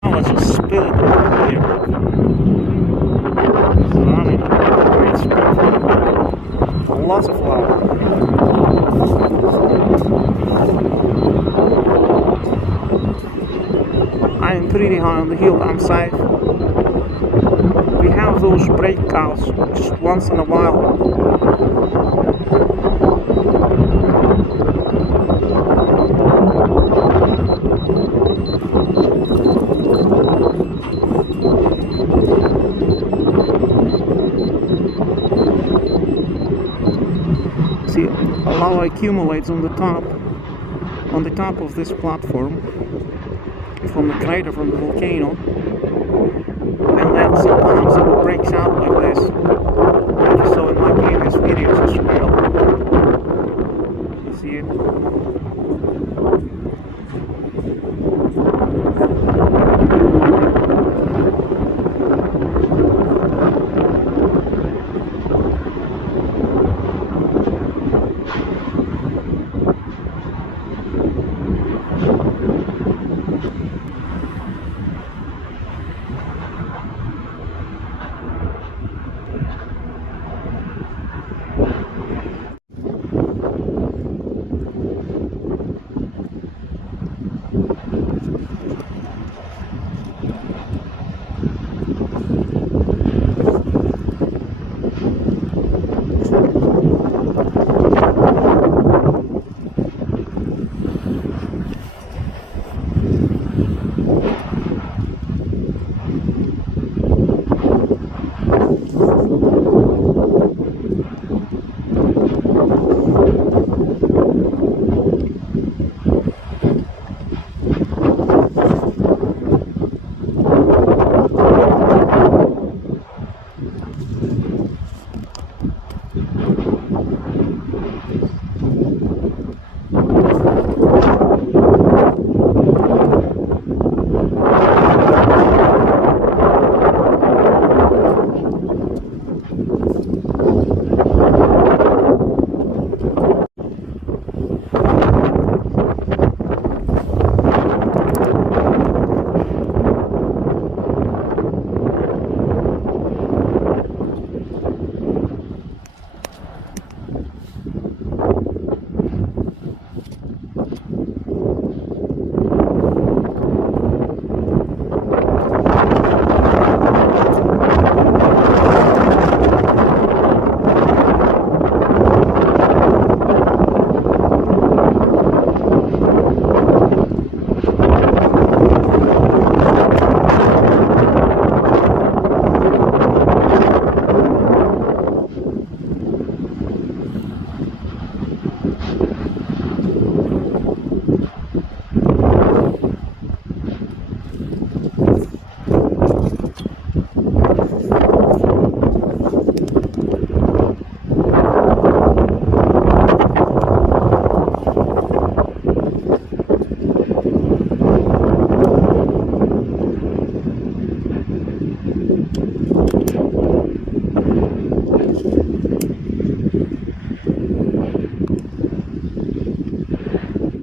Now let's just spill it over here. It's running at great speed. Lots of lava. I'm pretty high on the hill, I'm safe. We have those breakouts just once in a while. See, lava accumulates on the top of this platform from the crater from the volcano, and then sometimes it breaks out like this, like you saw in my previous videos as well. You see it?